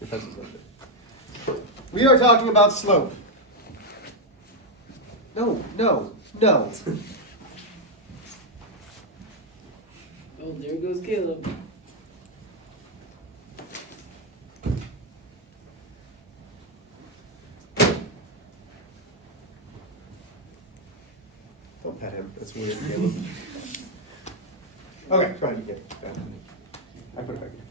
Your pencil's over there. We are talking about slope. No. Oh, there goes Caleb. Don't pet him. That's weird, Caleb. Okay, go ahead. You get it. I put it back here.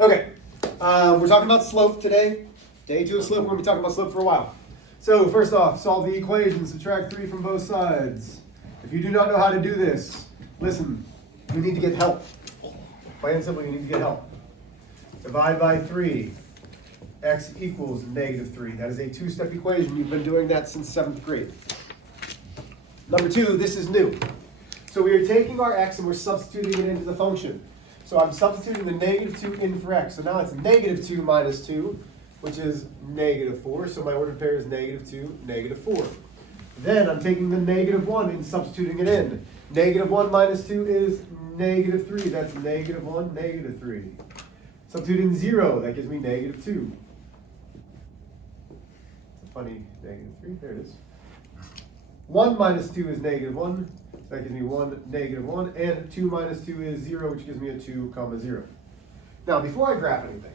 Okay, we're talking about slope today. Day 2 of slope. We're going to be talking about slope for a while. So first off, solve the equation. Subtract 3 from both sides. If you do not know how to do this, listen, you need to get help. Plain and simple, you need to get help. Divide by 3. X equals -3. That is a 2-step equation. You've been doing that since 7th grade. Number 2, this is new. So we are taking our x and we're substituting it into the function. So I'm substituting the -2 in for x. So now it's -2 minus 2, which is -4. So my ordered pair is -2, -4. Then I'm taking the -1 and substituting it in. -1 minus 2 is -3. That's -1, -3. Substituting 0, that gives me -2. It's a funny -3. There it is. 1 minus 2 is -1. That gives me 1, -1. And 2 minus 2 is 0, which gives me a 2, 0. Now, before I graph anything,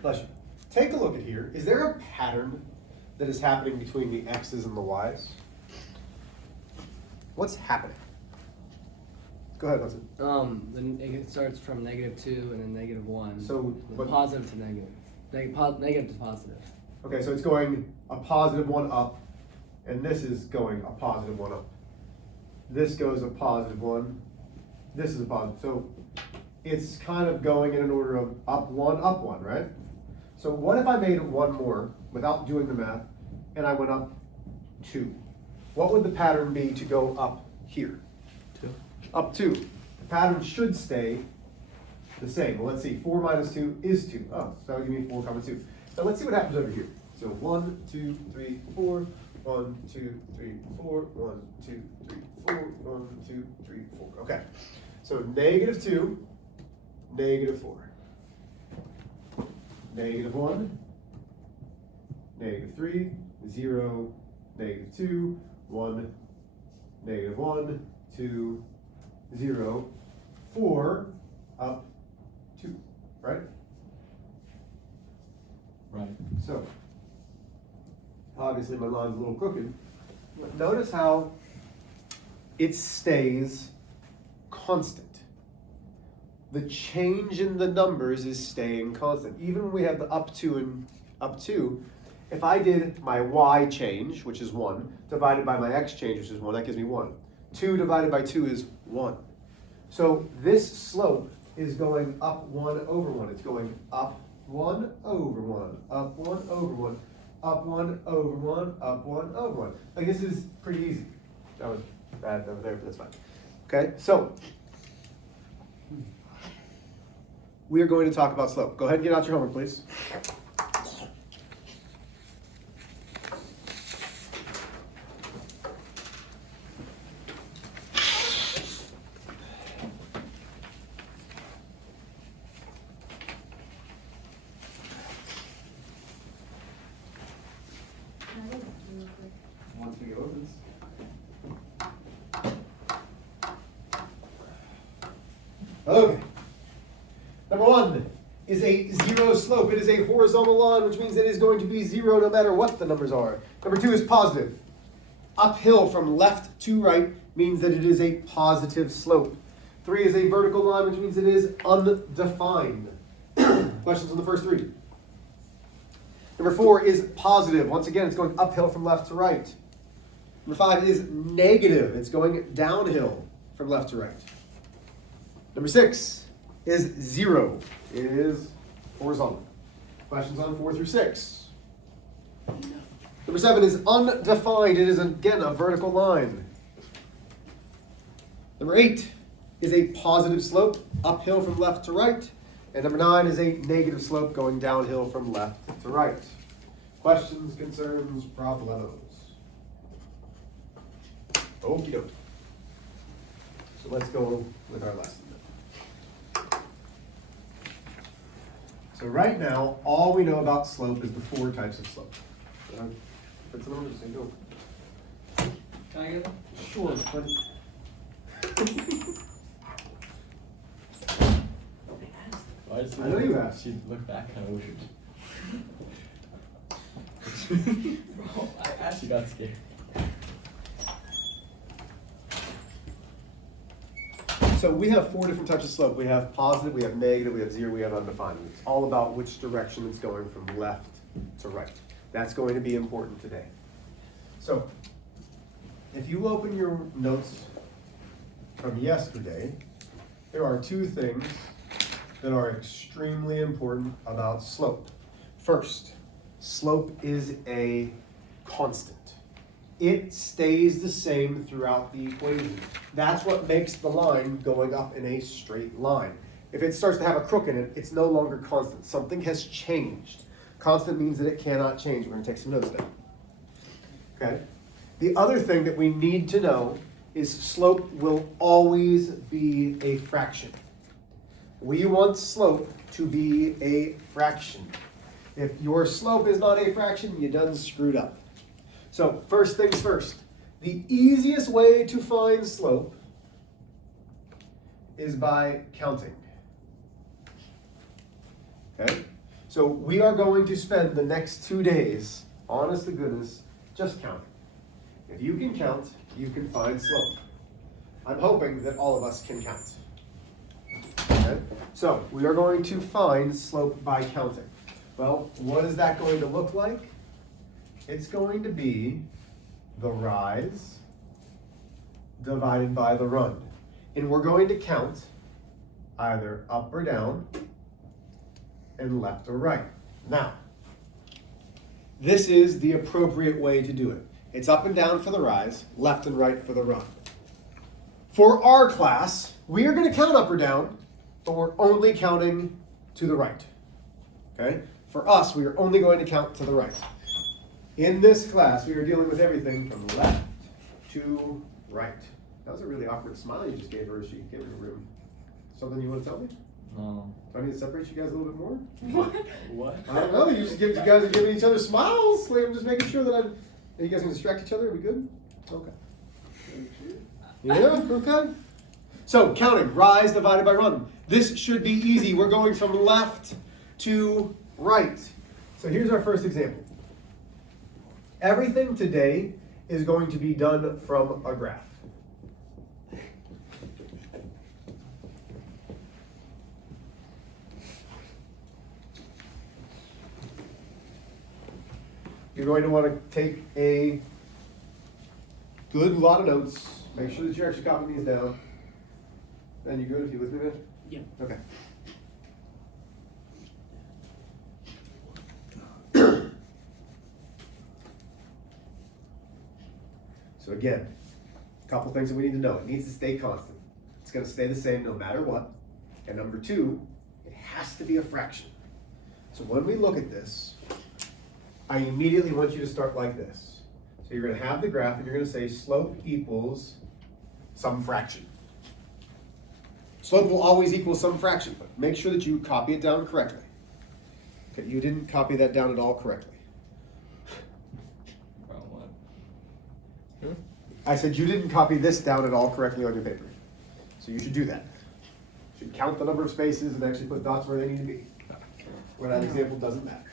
bless you, take a look at here. Is there a pattern that is happening between the x's and the y's? What's happening? Go ahead, Hudson. It starts from -2 and then -1. So, With positive to negative. Negative to positive. Okay, so it's going a +1 up, and this is going a +1 up. This goes a +1. This is a positive. So it's kind of going in an order of up 1, right? So what if I made one more without doing the math, and I went up 2? What would the pattern be to go up here? 2. Up 2. The pattern should stay the same. Well, let's see. 4 minus 2 is 2. Oh, so that would give me 4, 2. So let's see what happens over here. So 1, 2, 3, 4. 1, 2, 3, 4. 1, 2, 3, 4. 1, 2, 3, 4. Okay. So -2, -4. -1, -3, 0, -2, 1, -1, 2, 0, 4, up 2, right? Right. So, obviously my line's a little crooked. But notice how it stays constant. The change in the numbers is staying constant. Even when we have the up 2 and up 2, if I did my y change, which is 1, divided by my x change, which is 1, that gives me 1. 2 divided by 2 is 1. So this slope is going up 1 over 1. It's going up 1 over 1, up 1 over 1, up 1 over 1, up 1 over 1. Like, this is pretty easy. That was bad over there, but that's fine. Okay, so we are going to talk about slope. Go ahead and get out your homework, please. Once it opens. Okay. Number 1 is a 0 slope. It is a horizontal line, which means it is going to be 0 no matter what the numbers are. Number 2 is positive. Uphill from left to right means that it is a positive slope. 3 is a vertical line, which means it is undefined. Questions on the first 3? Number 4 is positive. Once again, it's going uphill from left to right. Number 5 is negative. It's going downhill from left to right. Number 6 is 0. It is horizontal. Questions on 4 through 6. Number 7 is undefined. It is, again, a vertical line. Number 8 is a positive slope, uphill from left to right. And number 9 is a negative slope going downhill from left to right. Questions, concerns, problemos? Okie dokie. So let's go with our lesson. So right now, all we know about slope is the 4 types of slope. It's an emergency, go. Can I get it? Sure, but I know you asked. She looked back kind of weird. Bro, I actually got scared. So we have 4 different types of slope. We have positive, we have negative, we have 0, we have undefined. It's all about which direction it's going from left to right. That's going to be important today. So if you open your notes from yesterday, there are 2 things that are extremely important about slope. First, slope is a constant. It stays the same throughout the equation. That's what makes the line going up in a straight line. If it starts to have a crook in it, it's no longer constant. Something has changed. Constant means that it cannot change. We're going to take some notes down. Okay? The other thing that we need to know is slope will always be a fraction. We want slope to be a fraction. If your slope is not a fraction, you done screwed up. So first things first, the easiest way to find slope is by counting. Okay? So we are going to spend the next 2 days, honest to goodness, just counting. If you can count, you can find slope. I'm hoping that all of us can count. Okay? So we are going to find slope by counting. Well, what is that going to look like? It's going to be the rise divided by the run. And we're going to count either up or down and left or right. Now, this is the appropriate way to do it. It's up and down for the rise, left and right for the run. For our class, we are going to count up or down, but we're only counting to the right. Okay? For us, we are only going to count to the right. In this class, we are dealing with everything from left to right. That was a really awkward smile you just gave her as she came in the room. Something you want to tell me? No. Do I need to separate you guys a little bit more? What? I don't know. You guys are giving each other smiles. Like, I'm just making sure that are you guys going to distract each other? Are we good? Okay. Yeah, okay. So, counting, rise divided by run. This should be easy. We're going from left to right. So here's our first example. Everything today is going to be done from a graph. You're going to want to take a good lot of notes. Make sure that you're actually copying these down. Ben, you good? You with me, man? Yeah. Okay. So again, a couple things that we need to know. It needs to stay constant. It's going to stay the same no matter what. And number 2, it has to be a fraction. So when we look at this, I immediately want you to start like this. So you're going to have the graph and you're going to say slope equals some fraction. Slope will always equal some fraction, but make sure that you copy it down correctly. Okay, you didn't copy that down at all correctly. I said you didn't copy this down at all correctly on your paper. So you should do that. You should count the number of spaces and actually put dots where they need to be. Where that example doesn't matter.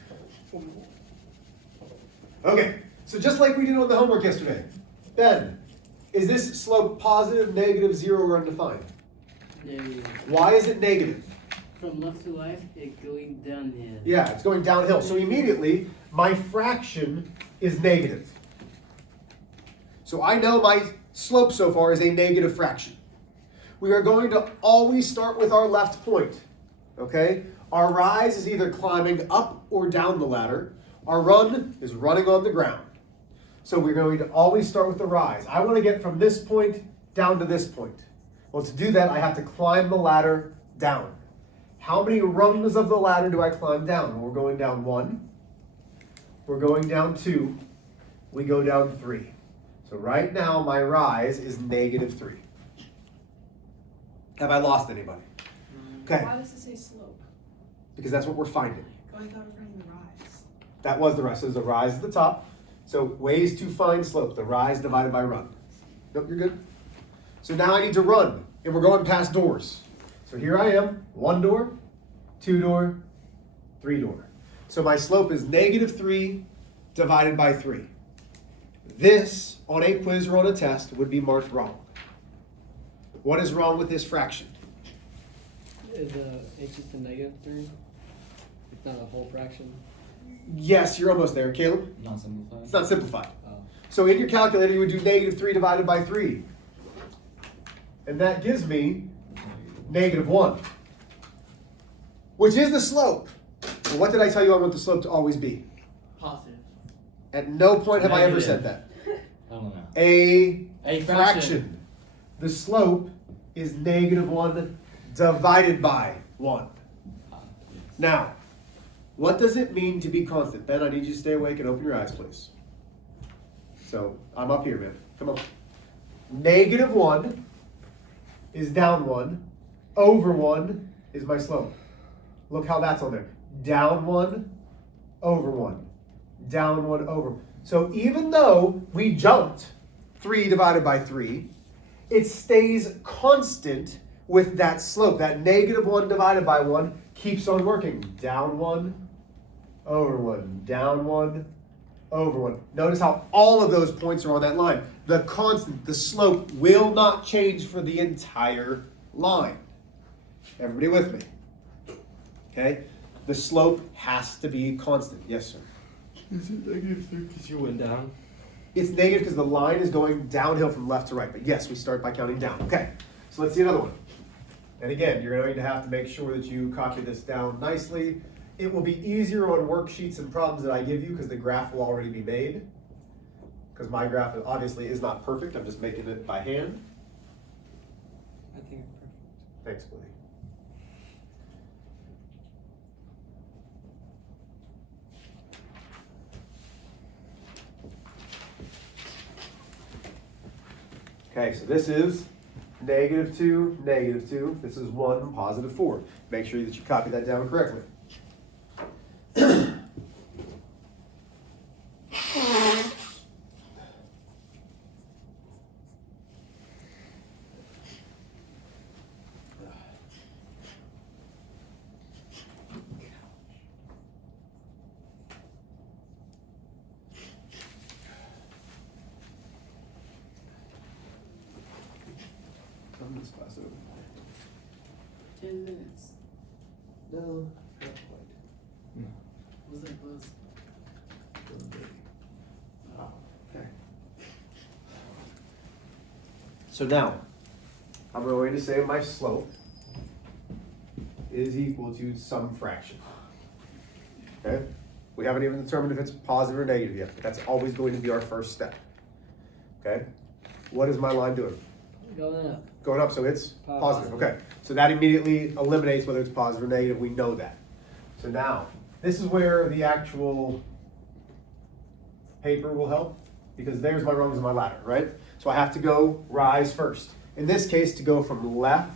Okay, so just like we did on the homework yesterday. Ben, is this slope positive, negative, 0, or undefined? Negative. Why is it negative? From left to right, it's going downhill. Yeah, it's going downhill. So immediately, my fraction is negative. So I know my slope so far is a negative fraction. We are going to always start with our left point, okay? Our rise is either climbing up or down the ladder. Our run is running on the ground. So we're going to always start with the rise. I want to get from this point down to this point. Well, to do that, I have to climb the ladder down. How many rungs of the ladder do I climb down? Well, we're going down 1. We're going down 2. We go down 3. So right now, my rise is negative 3. Have I lost anybody? Okay. Why does it say slope? because that's what we're finding. Oh, I thought we were finding the rise. That was the rise. So there's a rise at the top. So ways to find slope, the rise divided by run. Nope, you're good. So now I need to run, and we're going past doors. So here I am, 1 door, 2 door, 3 door. So my slope is -3 divided by 3. This, on a quiz or on a test, would be marked wrong. What is wrong with this fraction? Is h just a -3? It's not a whole fraction. Yes, you're almost there, Caleb. Not simplified. It's not simplified. Oh. So in your calculator, you would do -3 divided by 3. And that gives me -1, which is the slope. Well, what did I tell you I want the slope to always be? Positive. At no point have I ever said Negative. that. I don't know. A fraction. fraction. The slope is -1 divided by 1. Yes. Now, what does it mean to be constant? Ben, I need you to stay awake and open your eyes, please. So, I'm up here, man. Come on. -1 is down 1. Over 1 is my slope. Look how that's on there. Down 1, over 1. Down 1, over. So even though we jumped 3 divided by 3, it stays constant with that slope. That -1 divided by 1 keeps on working. Down 1, over 1. Down 1, over 1. Notice how all of those points are on that line. The constant, the slope, will not change for the entire line. Everybody with me? Okay? The slope has to be constant. Yes, sir. Is it -3 because you went down? It's negative because the line is going downhill from left to right. But yes, we start by counting down. Okay, so let's see another one. And again, you're going to have to make sure that you copy this down nicely. It will be easier on worksheets and problems that I give you because the graph will already be made. Because my graph obviously is not perfect. I'm just making it by hand. I think it's perfect. Thanks, buddy. Okay, so this is -2, -2. This is 1, +4. Make sure that you copy that down correctly. Turn this class over. 10 minutes. No, not quite. No. Was that close? Wow. Okay. So now, I'm going to say my slope is equal to some fraction. Okay? We haven't even determined if it's positive or negative yet, but that's always going to be our first step. Okay? What is my line doing? Going up. Going up, so it's positive. Positive. Okay, so that immediately eliminates whether it's positive or negative. We know that. So now, this is where the actual paper will help, because there's my rungs of my ladder, right? So I have to go rise first. In this case, to go from left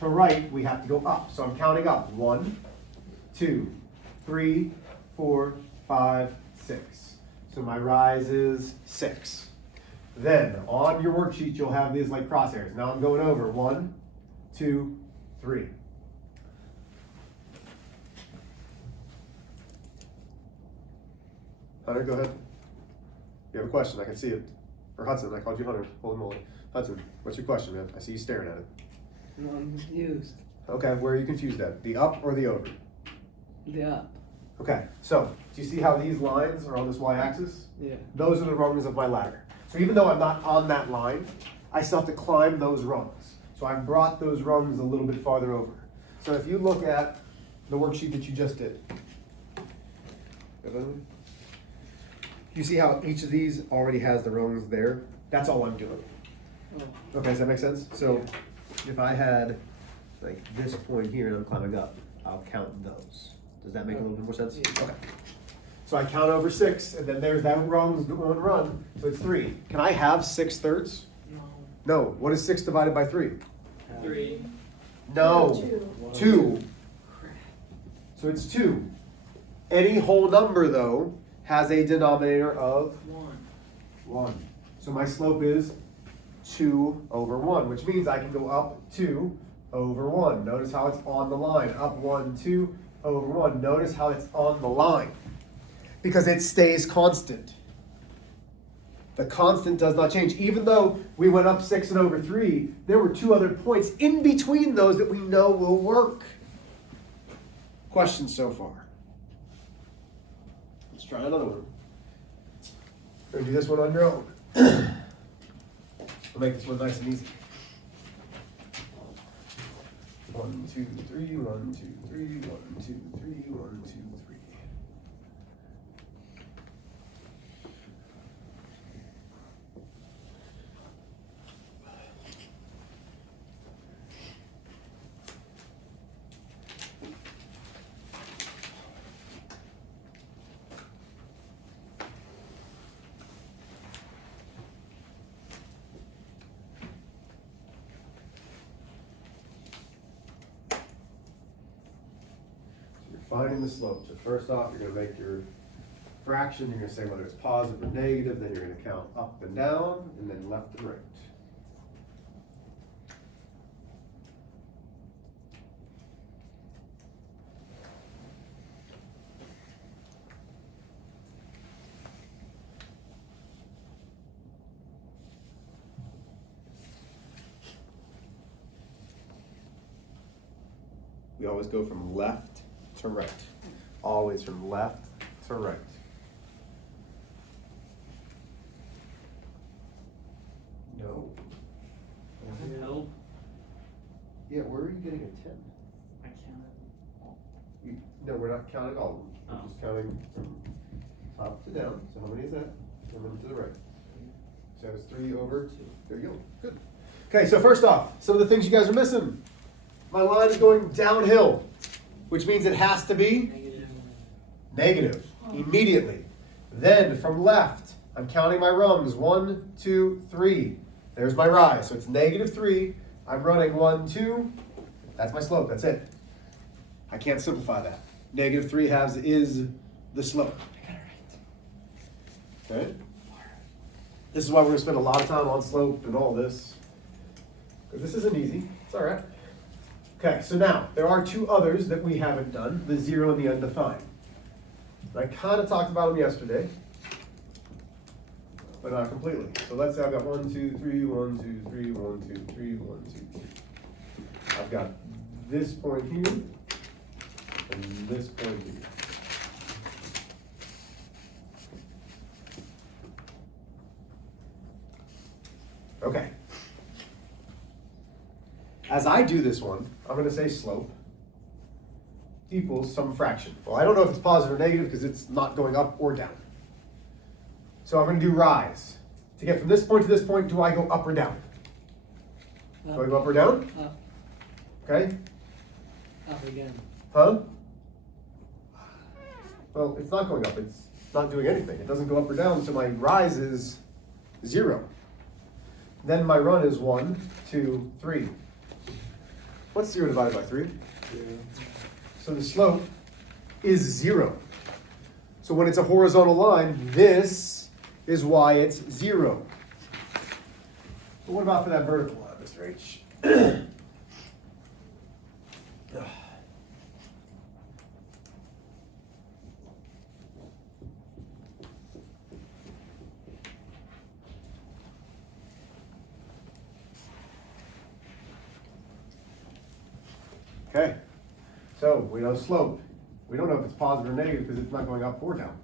to right, we have to go up. So I'm counting up. 1, 2, 3, 4, 5, 6. So my rise is 6. Then, on your worksheet, you'll have these like crosshairs. Now I'm going over. 1, 2, 3. Hunter, go ahead. You have a question, I can see it. Or Hudson, I called you Hunter. Holy moly. Hudson, what's your question, man? I see you staring at it. No, I'm confused. Okay, where are you confused at? The up or the over? The up. Okay, so, do you see how these lines are on this y-axis? Yeah. Those are the rungs of my ladder. So even though I'm not on that line, I still have to climb those rungs. So I've brought those rungs a little bit farther over. So if you look at the worksheet that you just did, you see how each of these already has the rungs there? That's all I'm doing. Oh. Okay, does that make sense? So if I had like this point here and I'm climbing up, I'll count those. Does that make a little bit more sense? Yeah. Okay. So I count over 6, and then there's that rungs going run, so it's 3. Can I have 6/3? No. No. What is 6 divided by 3? 3. No. 2. So it's 2. Any whole number, though, has a denominator of 1. So my slope is 2 over 1, which means I can go up 2 over 1. Notice how it's on the line. Up 1, 2 over 1. Notice how it's on the line. Because it stays constant. The constant does not change. Even though we went up 6 and over 3, there were 2 other points in between those that we know will work. Questions so far? Let's try another one. Go do this one on your own. We'll make this one nice and easy. 1, 2, 3, 1, 2, 3, 1, 2, 3, 1, 2, 3. Finding the slope. So first off, you're going to make your fraction. You're going to say whether it's positive or negative. Then you're going to count up and down, and then left and right. We always go from left to right. Always from left to right. No. Help. Yeah, where are you getting a 10? I counted. No, we're not counting all of them. We're Oh. just counting from top to down. So how many is that? And then to the right. So it's 3 over 2. There you go. Good. Okay, so first off, some of the things you guys are missing. My line is going downhill, which means it has to be negative immediately. Then from left, I'm counting my rungs. 1, 2, 3. There's my rise. So it's negative 3. I'm running 1, 2. That's my slope. That's it. I can't simplify that. Negative 3 halves is the slope. Okay? This is why we're going to spend a lot of time on slope and all this. Because this isn't easy. It's all right. Okay, so now, there are 2 others that we haven't done, the 0 and the undefined. I kind of talked about them yesterday, but not completely. So let's say I've got 1, 2, 3, 1, 2, 3, 1, 2, 3, 1, 2, 3. I've got this point here, and this point here. Okay. As I do this one, I'm going to say slope equals some fraction. Well, I don't know if it's positive or negative because it's not going up or down. So I'm going to do rise. To get from this point to this point, do I go up or down? Do I go up or down? Up. Okay. Up again. Huh? Well, it's not going up. It's not doing anything. It doesn't go up or down, so my rise is 0. Then my run is 1, 2, 3. What's 0 divided by 3? 0. So the slope is 0. So when it's a horizontal line, this is why it's 0. But what about for that vertical line, Mr. H? Okay, so we know slope. We don't know if it's positive or negative because it's not going up or down.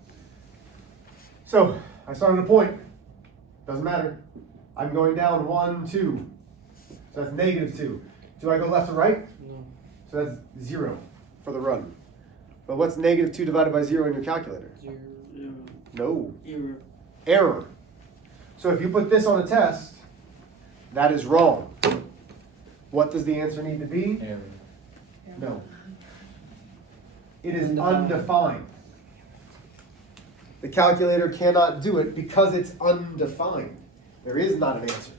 So I start at a point. Doesn't matter. I'm going down 1, 2. So that's negative 2. Do I go left or right? No. So that's 0 for the run. But what's negative 2 divided by 0 in your calculator? 0. No. Error. Error. So if you put this on a test, that is wrong. What does the answer need to be? Error. No. It is Undefined. undefined. The calculator cannot do it because it's undefined. There is not an answer.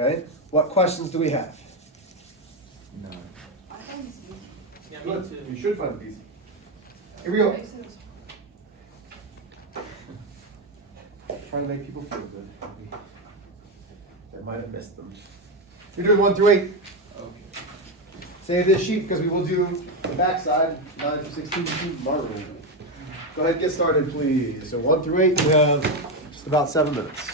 Okay? What questions do we have? No. I thought it was easy. Yeah, me Good. too. You should find it easy. Here we go. Okay, so it's- Trying to make people feel good. They might have missed them. You're doing 1 through 8. Okay. Save this sheet because we will do the backside, 9 through 16 tomorrow. Go ahead and get started, please. So 1 through 8, we have just about 7 minutes.